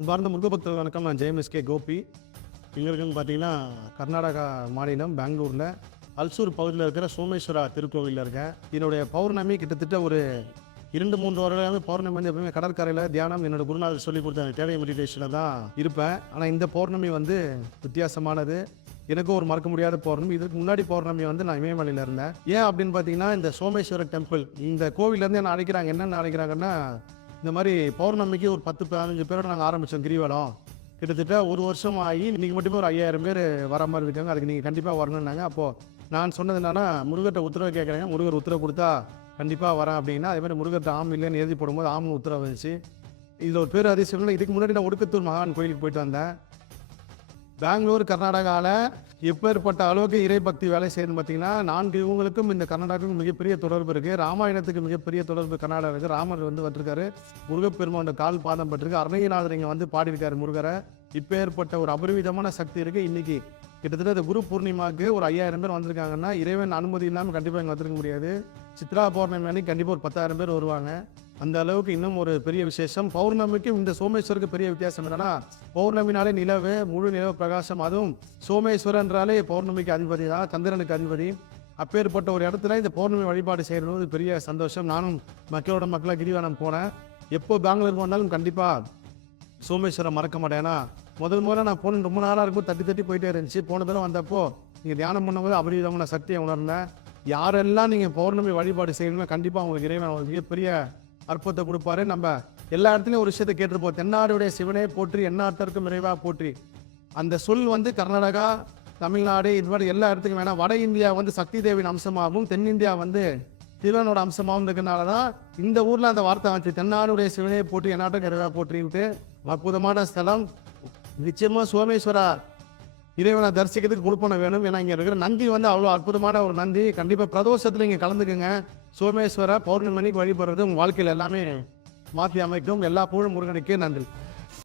அன்பார்ந்த முருக பக்தர்கள் வணக்கம். நான் ஜெயம் கோபி. இங்கே இருக்குன்னு பார்த்தீங்கன்னா கர்நாடகா மாநிலம் பெங்களூரில் அல்சூர் பகுதியில் இருக்கிற சோமேஸ்வரா திருக்கோவிலில் இருக்கேன். என்னுடைய பௌர்ணமி கிட்டத்தட்ட ஒரு 2-3 வருடங்களாக பௌர்ணமி வந்து எப்பவுமே கடற்கரையில் தியானம் என்னோட குருநாதர் சொல்லி கொடுத்த தேவை மெடிடேஷனில் தான் இருப்பேன். ஆனால் இந்த பௌர்ணமி வந்து வித்தியாசமானது. எனக்கும் ஒரு மறக்க முடியாத பௌர்ணமி. இதுக்கு முன்னாடி பௌர்ணமி வந்து நான் இமயமலையில் இருந்தேன். ஏன் அப்படின்னு பார்த்தீங்கன்னா இந்த சோமேஸ்வர டெம்பிள் இந்த கோவிலேருந்து என்ன அழைக்கிறாங்க, என்னென்ன அழைக்கிறாங்கன்னா இந்த மாதிரி பௌர்ணமிக்கு ஒரு 10-15 பேரோட நாங்கள் ஆரம்பித்தோம் கிரிவலம். கிட்டத்தட்ட ஒரு வருஷம் ஆகி இன்றைக்கி மட்டுமே ஒரு 5000 பேர் வர மாதிரி இருக்காங்க. அதுக்கு நீங்கள் கண்டிப்பாக வரணுன்னாங்க. அப்போது நான் சொன்னது என்னன்னா, முருகர்கிட்ட உத்தரவு கேட்குறேங்க. முருகர் உத்தரவு கொடுத்தா கண்டிப்பாக வரேன் அப்படின்னா, அதே மாதிரி முருகர்கிட்ட ஆம் இல்லைன்னு எழுதி போடும்போது ஆம்னு உத்தரவு வந்துச்சு. இதில் ஒரு பேர் அதிசயம். இதுக்கு முன்னாடி நான் ஒடுக்கத்தூர் மகான் கோயிலுக்கு போயிட்டு வந்தேன். பெங்களூர் கர்நாடகாவில் எப்பேற்பட்ட அளவுக்கு இறைபக்தி வேலை செய்யணும்னு பார்த்தீங்கன்னா, 4 இவங்களுக்கும் இந்த கர்நாடகாவுக்கும் மிகப்பெரிய தொடர்பு இருக்குது. ராமாயணத்துக்கு மிகப்பெரிய தொடர்பு கர்நாடகா இருக்குது. ராமர் வந்து வந்திருக்காரு, முருகப்பெருமானோட கால் பாதம் பட்டிருக்கு. அருணகிரிநாதர் இங்கே வந்து பாடியிருக்காரு முருகரை. இப்பேற்பட்ட ஒரு அபரிவிதமான சக்தி இருக்குது. இன்றைக்கி கிட்டத்தட்ட இந்த குரு பூர்ணிமாவுக்கு ஒரு 5000 பேர் வந்திருக்காங்கன்னா, இறைவன் அனுமதி இல்லாமல் கண்டிப்பாக இங்கே வந்துருக்க முடியாது. சித்ரா பௌர்ணமி அன்னைக்கு கண்டிப்பாக ஒரு 10,000 பேர் வருவாங்க. அந்த அளவுக்கு இன்னும் ஒரு பெரிய விசேஷம். பௌர்ணமிக்கும் இந்த சோமேஸ்வருக்கு பெரிய வித்தியாசம் என்னன்னா, பௌர்ணமினாலே நிலவு, முழு நிலவு பிரகாசம். அதுவும் சோமேஸ்வரன்றாலே பௌர்ணமிக்கு அதிபதி தான், சந்திரனுக்கு அதிபதி. அப்பேற்பட்ட ஒரு இடத்துல இந்த பௌர்ணமி வழிபாடு செய்கிறது பெரிய சந்தோஷம். நானும் மக்களாக கிரிவலம் போனேன். எப்போ பெங்களூருக்கு வந்தாலும் கண்டிப்பாக சோமேஸ்வரம் மறக்க மாட்டேன். ஏன்னா முதல்ல நான் போன ரொம்ப நாளாக இருக்கும்போது தட்டி போயிட்டே இருந்துச்சு. போன தடவை வந்தப்போ நீங்கள் தியானம் பண்ணும்போது அபரிவிதமான சக்தியை உணர்ந்தேன். யாரெல்லாம் நீங்கள் பௌர்ணமி வழிபாடு செய்யணுமோ கண்டிப்பாக உங்களுக்கு இறைவன் ஒரு மிகப்பெரிய அற்புதத்தை கொடுப்பாரு. நம்ம எல்லா இடத்துலையும் ஒரு விஷயத்தை கேட்டிருப்போம், தென்னாடுடைய சிவனே போற்றி எந்நாட்டருக்கும் நிறைவாக போற்றி. அந்த சொல் வந்து கர்நாடகா, தமிழ்நாடு, இது மாதிரி எல்லா இடத்துக்கும் வேணாம். வட இந்தியா வந்து சக்தி தேவியின் அம்சமாகவும், தென்னிந்தியா வந்து சிவனோட அம்சமாகவும் இருக்கிறனால தான் இந்த ஊரில் அந்த வார்த்தை வந்துச்சு, தென்னாடுடைய சிவனே போற்றி எந்நாட்டுக்கு நிறைவாக போற்றின்ட்டு. அற்புதமான ஸ்தலம். நிச்சயமாக சோமேஸ்வரா இறைவனை தரிசிக்கிறதுக்கு கொடுப்பன வேணும். ஏன்னா இங்கே இருக்கிற நந்தி வந்து அவ்வளோ அற்புதமான ஒரு நந்தி. கண்டிப்பாக பிரதோஷத்தில் இங்கே கலந்துக்குங்க. சோமேஸ்வர பௌர்ணமிக்கு வழிபடுறது உங்கள் வாழ்க்கையில் எல்லாமே மாற்றி அமைக்கும். எல்லா புகழும் முருகனுக்கே. நன்றி.